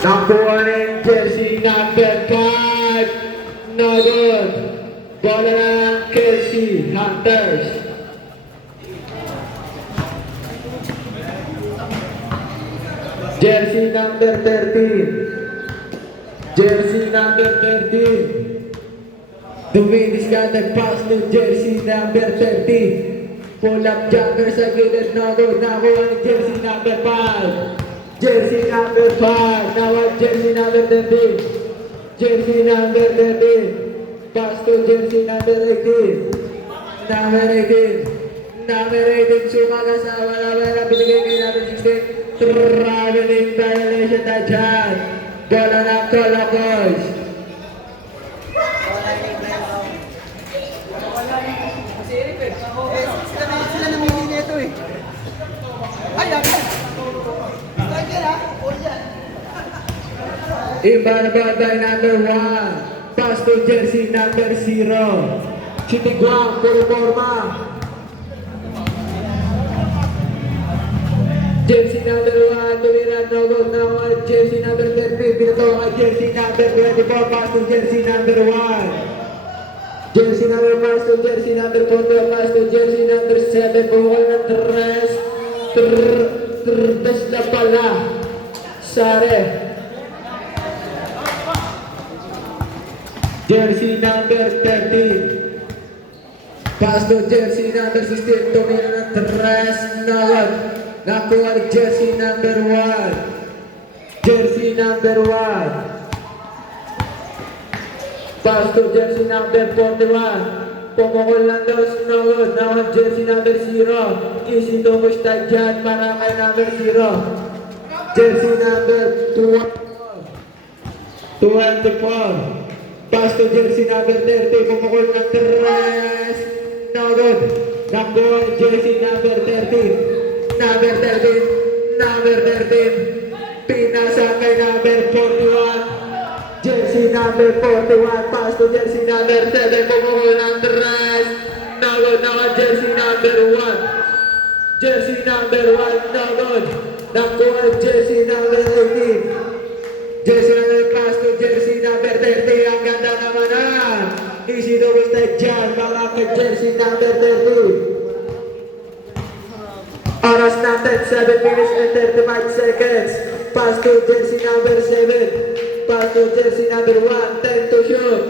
Nakuha ng jersey number 5. No good. Bola ng Kelsey Hunters. Jersey number 13. Jersey number 13. Duminis ka nag-pass to jersey number 30. Pull up jumper sa gilid. No good. Nakuha ng jersey number 5. Jersey number 5, now jersey number 13. Jersey number 13. Pass to jersey number 18. Number 18. Number 18, sumaga sa wala-wala. Binigay kay number 16. Traveling violation na dyan. Bola ng Colocos. Sila namili nito eh. Ay, Ibarabad by number 1. Pass to jersey number 0. Chitiguang, puro forma. Jersey number 1, tumira no good now. Jersey number 30, binato kay jersey number 24. Pass to jersey number 1. Jersey number 1 to jersey number 4. Pass to jersey number 7. Bukol na 3. Tres na pala. Sare. Jersey number 13. Pass to jersey number 16. Tumira ng 3 na good. Nakuha ni jersey number 1. Jersey number 1. Pass to jersey number 41. Pumukol lang daw no good. Now jersey number 0. Easy to push tayo dyan para kay number 0. Jersey number 24. Pass to jersey number 30. Pumukol ng 3. No good. Nakuha ni jersey number 13. Number 13. Number 13. Pinasa kay number 41. Jersey number 41. Pass to jersey number 7. Pumukol ng 3. No good. Nakuha jersey number 1. Jersey number 1. No good. Nakuha jersey number 18. Jersey number pass to jersey number 30. Ang ganda naman na. Easy to mistake dyan. Mga ka-jersey number 30. Oras natin 7 minutes and 35 seconds. Pass to jersey number 7. Pass to jersey number 1. 10 to shoot.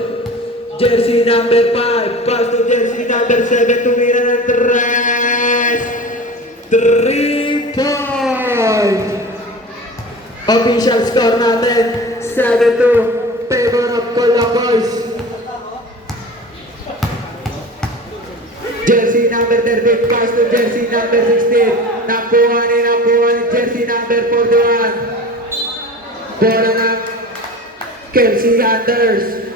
Jersey number 5. Pass to jersey number 7. Tumira ng 3. 3 points. Official score natin 7-2 favor of Colocos. Jersey number 13 pass to jersey number 16. Nakuha ni jersey number 41. Bola ng Kelsey Hunters.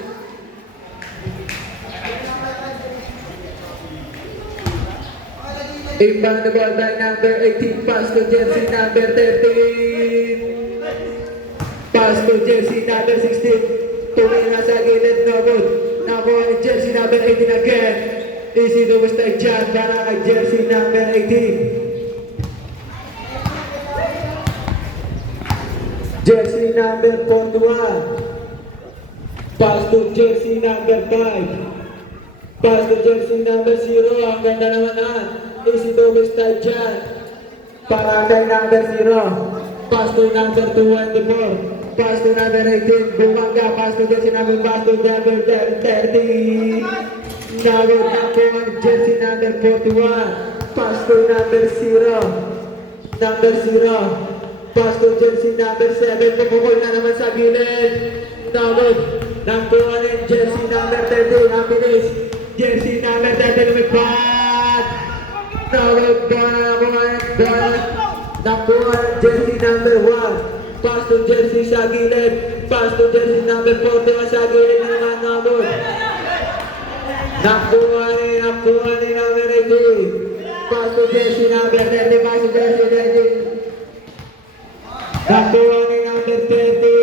Imbang the ball by number 18. Pass to jersey number 13. Pass to jersey number 16. Tumira sa gilid, no good. Nakuha ni jersey number 18 again. Easy to mistake dyan para kay jersey number 18. Jersey number 41. Pass to jersey number 5. Pass to jersey number 0. Ang ganda naman na. Easy to mistake dyan para kay number 0. Pass to number 24. Pass to number 18, Bumanga, pass to jersey number 30. Nagod na po ang jersey number 41. Pass to number 0. Number 0. Pass to jersey number 7. Pumukol na naman sa gilid. Nagod na po ang jersey number 13. Ang bilis. Jersey number 13 lumipad. Nagod na po ang nakuha ang jersey number 1. Pass to jersey sa gilid. Pass to jersey number 41 sa gilid na naman nabot. Nakuha ni number 18. Pass to jersey number 30. Pass to jersey 30. Nakuha ni number 30.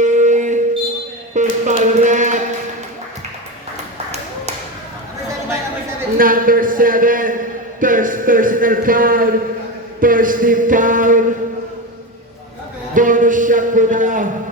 Football rep. Number 7, first personal foul, first team foul, bonus shot po na.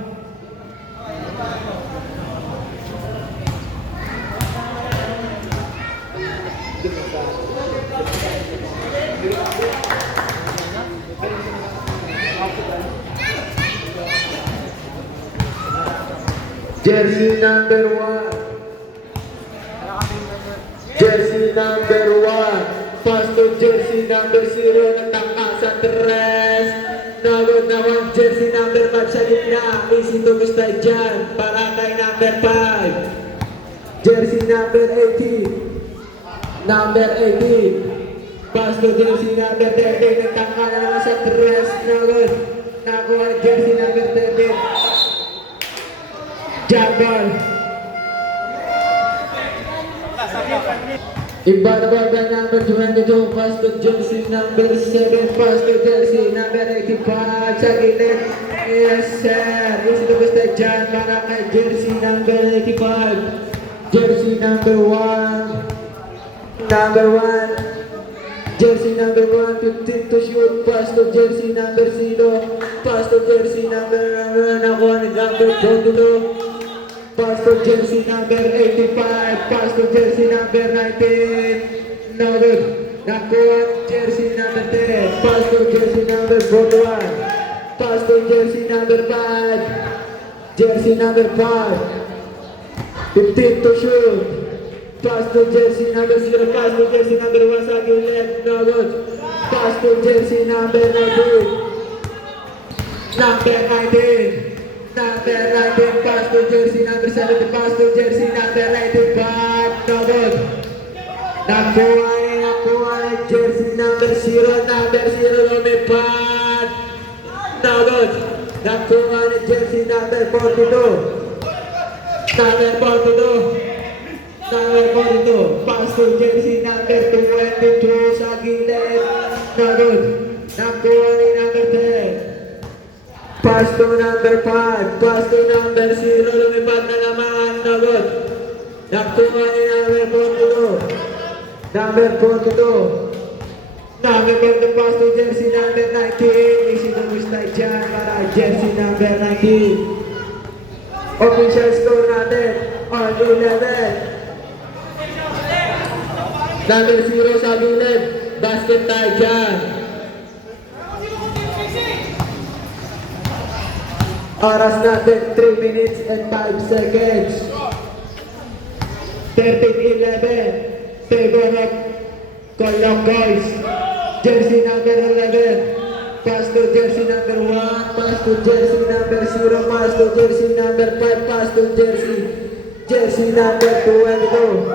Jersey number 1. Jersey number 1. Pass to jersey number 0. Natangka sa tres. Nagod naman jersey number 5 sa gitna. Easy to gustay dyan. Para kay number 5. Jersey number 18. Number 18. Pass to jersey number 13. Natangka na naman sa tres. Nagod. Nakuha jersey number 13. Jump ball. Iba na ball by number 22. Pass to jersey number 7. Pass to jersey number 85. Sa gilid. Yes sir. Easy to basta dyan para kay jersey number 85. Jersey number 1. Number 1. Jersey number 1. 15 to shoot. Pass to jersey number 0. Pass to jersey number 1. Nakuha ni number 22. Pass to jersey number 85. Pass to jersey number 19. No good. Nakuha jersey number 10. Pass to jersey number 41. Pass to jersey number 5. Jersey number 5. 15 to shoot. Pass to jersey number 0. Pass to jersey number 1 sa gilid. No good. Pass to jersey number 19. Number 19. Number 19, pass to jersey number 70, pass to jersey number 95, no good. Nakuha ni jersey number 0, lumipad, no good. Nakuha ni jersey number 42, number 42, pass to jersey number 22 sa gilid, no good. Nakuha ni number 10. Pass to number 5, pass to number 0, lumipad na naman, no good. Nakuha ni number 42. Number 42. Number 42, pass to jersey number 19. Easy to mistake dyan para jersey number 19. Official score natin on 11. Number 0 sa gilid, basket tayo dyan. Oras natin 3 minutes and 5 seconds. 13-11. Favor of Colocos. Jersey number 11. Pass to jersey number 1. Pass to jersey number 0. Pass to jersey number 5. Pass to jersey number 22.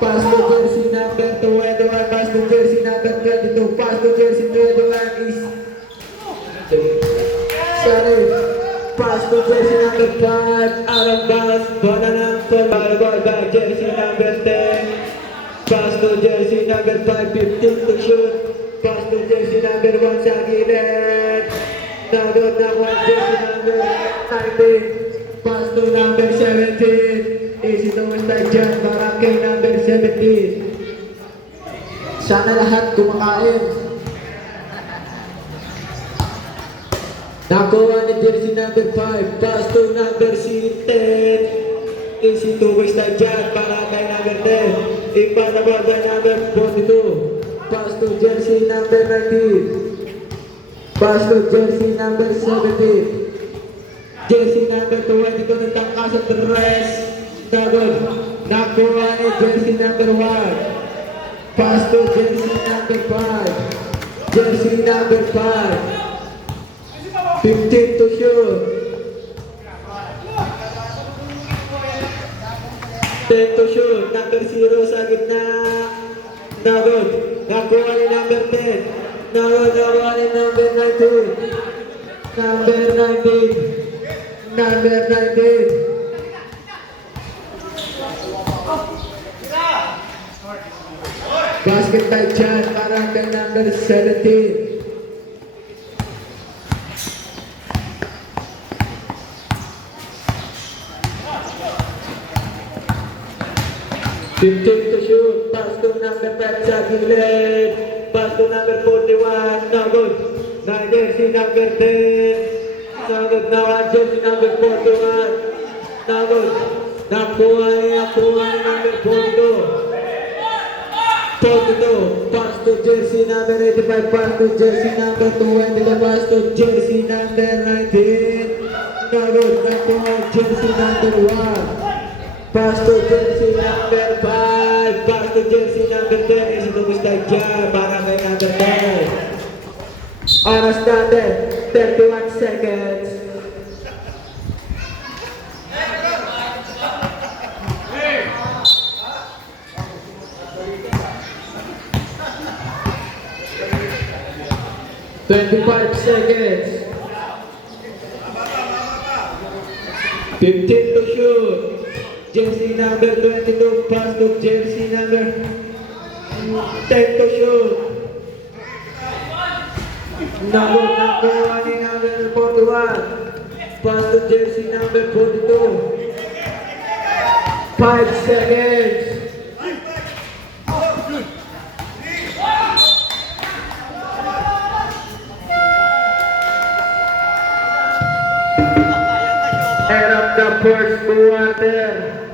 Pass to jersey number 21. Pass to jersey number 22. Pass to jersey 21 is sorry. Pass to jersey number 5, out of bounds, bola ng ball by jersey number 10. Pass to jersey number 5, 15 to shoot. Pass to jersey number 1 sa gilid. Nagod na 1 jersey number 19. Pass to number 17. Easy to mistake dyan para kay number 17. Sana lahat kumakain. Nakuha ni jersey number 5, pass to number 10. Easy to waste na dyan para kay number 10. Iba na ba by number 42. Pass to jersey number 19. Pass to jersey number 17. Jersey number 22 natangka sa tres. Nagod. Nakuha ni jersey number 1. Pass to jersey number 5. Jersey number 5. 15 to shoot. 10 to shoot. Number 0 sa gitna. Nagod. Nakuha ni number 10. Nagod. Nakuha ni number 19. Number 19. Number 19. Basket tayo dyan para kay number 17. 15 to shoot, pass gilid. Pass to number 41. No good. Na jersey number 10. No good. Now jersey number 41. No good. Nakuha niya number 42. 42. Pass to jersey number 85. Pass to jersey number 20. Pass to jersey number 19. No good. Nakuha jersey number 1. Pass to jersey number 5. Pass to jersey number 10. Isa tumusdag dyan para kay number 10. Oras natin, 31 seconds. Twenty-five seconds. 15 to shoot. Jersey number 22, pass to jersey number 10 to shoot. Number 41, pass to jersey number 42. 5 seconds. End of the first quarter.